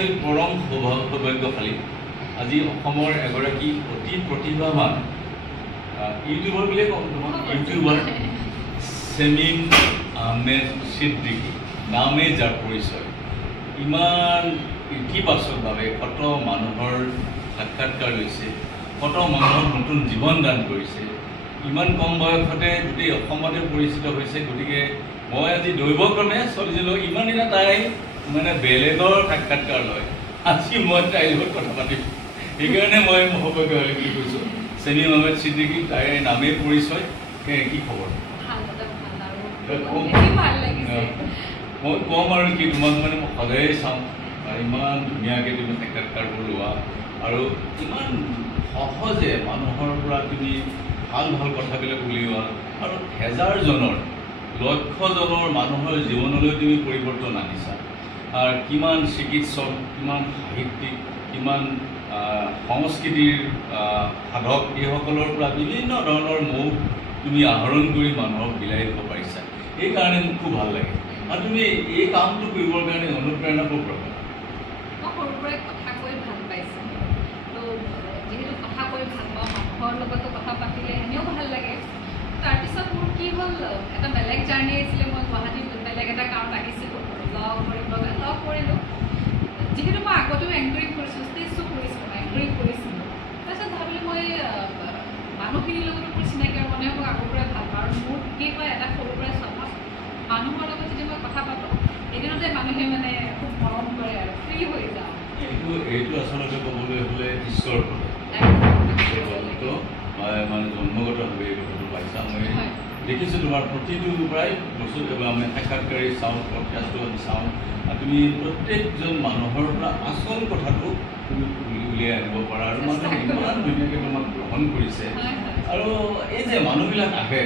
আজি পৰম সৌভাগ্যশালী আজি অসমৰ এগৰাকী অতি প্ৰতিভাৱান ইউটিউবৰ বুলিয়ে কওঁ তোমাক ইউটিউবাৰ ছেমিম আহমেদ ছিদ্দিকী নামে যাৰ পৰিচয় ইমান ইতিবাচকভাৱে কত মানুহৰ সাক্ষাৎকাৰ লৈছে কত মানুহক নতুন জীৱন দান কৰিছে ইমান কম বয়সতে গোটেই অসমতে পৰিচিত হৈছে গতিকে মই আজি দৈৱক্ৰমে ছোৱালীজনীক ইমান দিনা তাই মানে বেলেগৰ সাক্ষাৎকাৰ লয় আজি মই তাইৰ লগত কথা পাতিম সেইকাৰণে মই সৌভাগ্যশালী বুলি কৈছোঁ ছেমিম আহমেদ ছিদ্দিকী তাইৰ নামেই পৰিচয় কি খবৰ মই কম আৰু কি তোমাক মানে মই সদায় চাওঁ ইমান ধুনীয়াকৈ তুমি সাক্ষাৎকাৰবোৰ লোৱা আৰু ইমান সহজে মানুহৰ পৰা তুমি ভাল ভাল কথাবিলাক উলিওৱা আৰু হেজাৰজনৰ লক্ষজনৰ মানুহৰ জীৱনলৈ তুমি পৰিৱৰ্তন আনিছা আৰু কিমান চিকিৎসক কিমান সাহিত্যিক কিমান সংস্কৃতিৰ সাধক এইসকলৰ পৰা বিভিন্ন ধৰণৰ মুখ তুমি আহৰণ কৰি মানুহক বিলাই দিব পাৰিছা এইকাৰণে মোক খুব ভাল লাগে আৰু তুমি এই কামটো কৰিবৰ কাৰণে অনুপ্ৰেৰণা ক'ৰ পৰা মই সৰুৰ পৰাই কথা কৈ ভাল পাইছিলোঁ তো যিহেতু কথা কৈ ভাল পাওঁ মানুহৰ লগতো কথা পাতিলে এনেও ভাল লাগে তাৰপিছত মোৰ কি হ'ল এটা বেলেগ জাৰ্ণি আছিলে মই গুৱাহাটীত বেলেগ এটা কাৰণত আহিছিলোঁ লগ কৰিলোঁ যিহেতু মই আগতেও এংকৰিং কৰিছিলোঁ ষ্টেজ শ্ব' কৰিছিলোঁ এংকৰিং কৰিছিলোঁ তাৰপিছত ভাবিলোঁ মই মানুহখিনিৰ লগতো মোৰ চিনাকি আৰু মানুহে মোক আগৰ পৰাই ভাল পাওঁ আৰু মোৰ কি হয় এটা সৰুৰ পৰাই স্বভাৱ মানুহৰ লগত যদি মই কথা পাতোঁ এদিনতে মানুহে মানে খুব মৰম কৰে আৰু ফ্ৰী হৈ যাওঁ এইটো আচলতে ক'বলৈ হ'লে ঈশ্বৰ মানে জন্মগতভাৱে এই কথাটো পাইছা মই দেখিছোঁ তোমাৰ প্ৰতিটো প্ৰায় বস্তু আমি সাক্ষাৎকাৰী চাওঁ পডকাষ্টটো আমি চাওঁ আৰু তুমি প্ৰত্যেকজন মানুহৰ পৰা আচল কথাটো তুমি উলিয়াই আনিব পাৰা আৰু মানুহে ইমান ধুনীয়াকৈ তোমাক গ্ৰহণ কৰিছে আৰু এই যে মানুহবিলাক আহে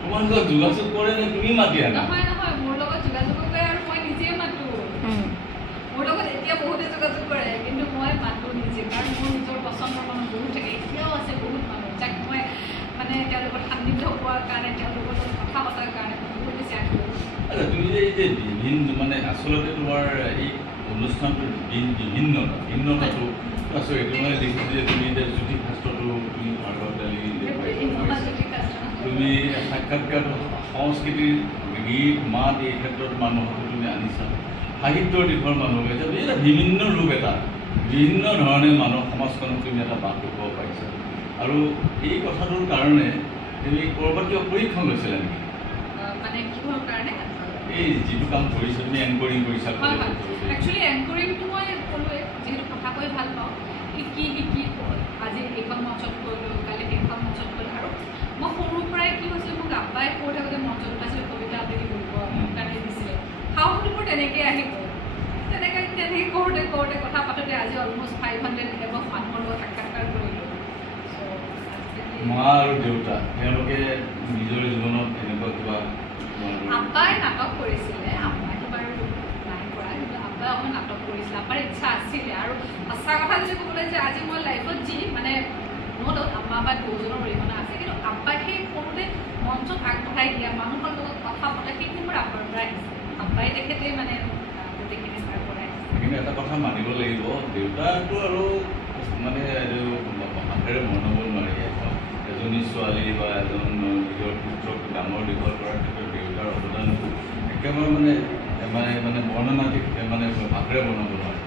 তোমাৰ লগত যোগাযোগ কৰে নে তুমি মাতি আনা নহয় মোৰ লগত যোগাযোগ কৰে আৰু মই নিজেই মাতোঁ মোৰ লগত এতিয়া বহুতে যোগাযোগ কৰে কিন্তু মই মাতোঁ নিজে কাৰণ মোৰ নিজৰ পচন্দৰ মানুহ বহুত থাকে এতিয়াও আছে বহুত মানুহ যাক মই মানে তেওঁলোকৰ সান্নিধ্য পোৱাৰ কাৰণে তেওঁলোকৰ লগত কথা পতাৰ কাৰণে বহুত বেছি আগ্ৰহী আচ্ছা তুমি যে এই যে বিভিন্ন মানে আচলতে তোমাৰ এই অনুষ্ঠানটোৰ ভিন্নতাটো আছোঁ এইটো মানে দেখিছোঁ যে তুমি এতিয়া জ্যোতি শাস্ত্ৰটো তুমি ভাৰত দালি তুমি সাক্ষাৎকাৰ সংস্কৃতিৰ গীত মাত এই ক্ষেত্ৰত মানুহকো তুমি আনিছা সাহিত্যৰ দিশৰ মানুহ এটা বিভিন্ন ৰূপ এটা বিভিন্ন ধৰণে মানুহ সমাজখনক তুমি এটা বাস দেখুৱাব পাৰিছা আৰু এই কথাটোৰ কাৰণে তুমি ক'ৰবাত কিবা পৰীক্ষণ লৈছিলা নেকি মানে কিহৰ কাৰণে এই যিটো কাম কৰিছা তুমি এংকৰিং কৰিছা একচুৱেলি এংকৰিংটো মই ক'লোৱে যিহেতু কথা কৈ ভাল পাওঁ শিকি আজি এইখন মঞ্চত কৰিলোঁ কালি সেইখন মঞ্চত কৰিলোঁ আৰু মই সৰুৰ পৰাই কি হৈছিলে মোক আব্বাই সৰু থাকোঁতে মঞ্চত পাইছিলোঁ কবিতা আবৃত্তি কৰিব কাৰণে দিছিলে সাহসবোৰ তেনেকৈ আহি গ'ল তেনেকৈ কৰোঁতে কথা পাতোঁতে আজি অলমষ্ট 500 এবভ মানুহৰ লগত সাক্ষাৎকাৰ কৰিলোঁ মা আৰু দেউতা তেওঁলোকে নিজৰ জীৱনত এনেকুৱা কিবা আব্বাই নাটক কৰিছিলে আব্বাইটো বাৰু নাই কৰা কিন্তু আব্বাই অকণমান নাটক কৰিছিলে আব্বাৰ ইচ্ছা আছিলে আৰু সঁচা কথা যদি ক'বলৈ যে আজি মই লাইফত যি মানে নহ'লেও আম্মা আব্বাই বহুজনৰ অৰিহণা আছে কিন্তু আব্বাই সেই সৰুতে মঞ্চত আগবঢ়াই দিয়া মানুহৰ লগত কথা পতা সেইখিনি মোৰ আব্বাৰ পৰা আহিছে আব্বাই তেখেতে মানে গোটেইখিনি ষ্টাৰ্ট কৰাই কিন্তু এটা কথা মানিব লাগিব দেউতাটো আৰু মানে ভাষাৰে বৰ্ণাব নোৱাৰি এজনী ছোৱালী বা এজন নিজৰ পুত্ৰক ডাঙৰ দীঘল কৰাৰ ক্ষেত্ৰত দেউতাৰ অৱদানটো একেবাৰে মানে বৰ্ণনা মানে ভাষাৰে বৰ্ণাব নোৱাৰে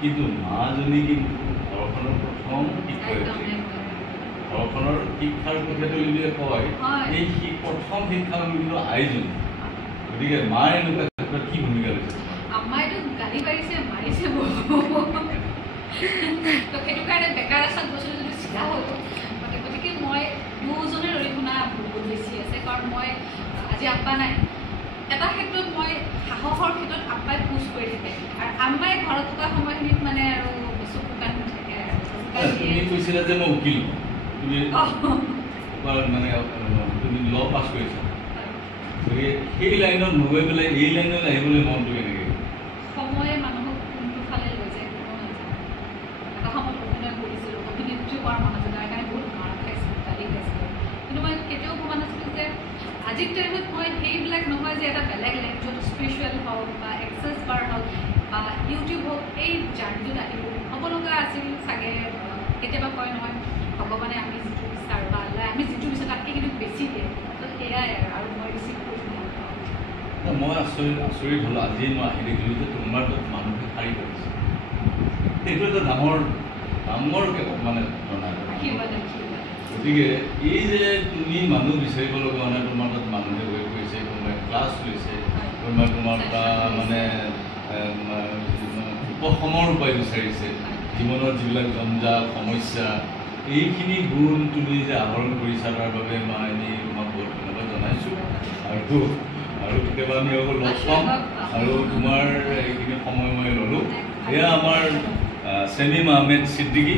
কিন্তু মাজনী কিন্তু ঘৰখনৰ প্ৰথম শিক্ষয়িত্ৰী ঘৰখনৰ শিক্ষাৰ কথাটো যদি কয় এই প্ৰথম শিক্ষা কিন্তু আইজনী গতিকে মাৰ এনেকুৱা ক্ষেত্ৰত কি ভূমিকা লৈছে আম্মাইতো গালি পাৰিছে মাৰিছে তো সেইটো কাৰণে বেকাৰ ৰাস্তাত বস্তুটো যদি চিধা হ'ল গতিকে মই দুজনে অৰিহণা বহুত বেছি আছে কাৰণ মই আজি আব্বা নাই এটা ক্ষেত্ৰত মই সাহসৰ ক্ষেত্ৰত আব্বাই পুজ কৰি থাকে আৰু আম্মাই ঘৰত থকা সময়খিনিত মানে আৰু চকু কাণ থাকে তুমি কৈছিলা যে মই উকিল তুমি মানে তুমি ল পাছ কৰিছা গতিকে সেই লাইনত নগৈ পেলাই এই লাইনত আহিবলৈ মনটো কেনেকৈ সময়ে মানুহক কোনটো ফালে লৈ যায় কোনো নাজানে এটা সময়ত অভিনয় কৰিছিলোঁ অভিনেত্ৰী হোৱাৰ মন আছে তাৰ কাৰণে বহুত মাৰ খাইছিলোঁ গালি খাইছিলোঁ কিন্তু মই কেতিয়াও ভবা নাছিলোঁ যে আজিৰ টাইমত মই সেইবিলাক নহয় যে এটা বেলেগ লেংগুৱেজত স্পিৰিচুৱেল হওক বা এক্সেছ বাৰ হওক বা ইউটিউব হওক এই জাৰ্নিটোত আহিব হ'ব লগা আছিল চাগে কেতিয়াবা কয় নহয় ভগৱানে আমি যিটো বিচাৰোঁ বা আল্লাই আমি যিটো বিচাৰোঁ তাতকৈ কিন্তু বেছি দিয়ে তো সেয়াই আৰু মই ৰিচিভ কৰিছোঁ মই আচৰিত হ'লোঁ আজি মই আহি দেখিলোঁ যে তোমাৰ তাত মানুহে শাৰী কৰিছে এইটো এটা ডাঙৰ মানে ঘটনা গতিকে এই যে তুমি মানুহ বিচাৰিব লগা মানে তোমাৰ তাত মানুহে ৱেইট কৰিছে কোনোবাই ক্লাছ লৈছে কোনোবাই তোমাৰ তাত মানে উপশমৰ উপায় বিচাৰিছে জীৱনত যিবিলাক জঞ্জাল সমস্যা এইখিনি গুণ তুমি যে আহৰণ কৰিছা তাৰ বাবে মই এনেই তোমাক বহুত ধন্যবাদ জনাইছোঁ আৰু কেতিয়াবা আমি আকৌ লগ পাম আৰু তোমাৰ এইখিনি সময় মই ল'লোঁ এয়া আমাৰ ছেমিম আহমেদ ছিদ্দিকী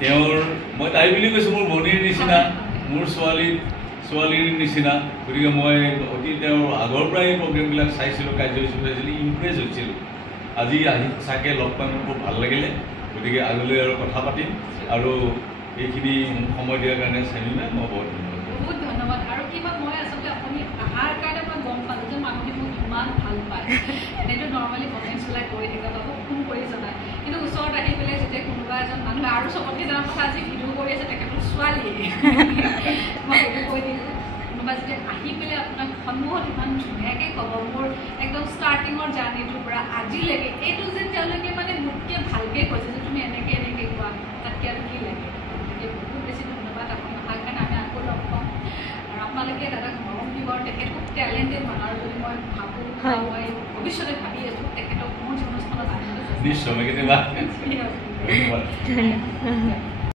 তেওঁৰ মই তাই বুলি কৈছোঁ মোৰ ভনীৰ নিচিনা মোৰ ছোৱালীৰ নিচিনা গতিকে মই অতি তেওঁৰ আগৰ পৰাই এই প্ৰগ্ৰেমবিলাক চাইছিলোঁ কাৰ্যসূচী চাইছিলোঁ ইমপ্ৰেছ হৈছিলোঁ আজি আহি সঁচাকৈ লগ পাই মোৰ খুব ভাল লাগিলে গতিকে আগলৈ আৰু কথা পাতিম আৰু এইখিনি সময় দিয়াৰ কাৰণে ছেমিমে মই বহুত ধন্যবাদ আৰু কি হয় মই আচলতে আপুনি অহাৰ কাৰণে মই গম পালোঁ যে মানুহে মোক ইমান ভাল পায় এনেইতো নৰ্মেলি কমেণ্টছবিলাক কৰি থাকে বা ফোন কৰি জনায় কিন্তু ওচৰত আহি পেলাই যেতিয়া কোনোবা এজন মানুহে আৰু চবতকৈ ডাঙৰ কথা আজি ভিডিঅ' কৰি আছে তেখেতৰ ছোৱালীয়ে মই সেইটো কৈ দিলোঁ কোনোবা যেতিয়া আহি পেলাই আপোনাক সন্মুখত ইমান ধুনীয়াকৈ ক'ব মোৰ একদম ষ্টাৰ্টিঙৰ জাৰ্ণিটোৰ পৰা আজিলৈকে এইটো যে তেওঁলোকে মানে মোতকৈ ভালকৈ কৈছে যে তুমি এনেকৈ কোৱা তাতকৈ আৰু কি লাগে গতিকে বহুত বেছি ধন্যবাদ আপুনি অহাৰ কাৰণে আমি আকৌ লগ পাম আৰু আপোনালোকে দাদাক মৰম দিব আৰু তেখেত খুব টেলেণ্টেড মানুহ আৰু যদি মই ভাবোঁ মই ভৱিষ্যতে ভাবি আছোঁ তেখেতক মোৰ জীৱনস্থলত আনিবলৈ নিশ্চয় কেতিয়াবা ধন্যবাদ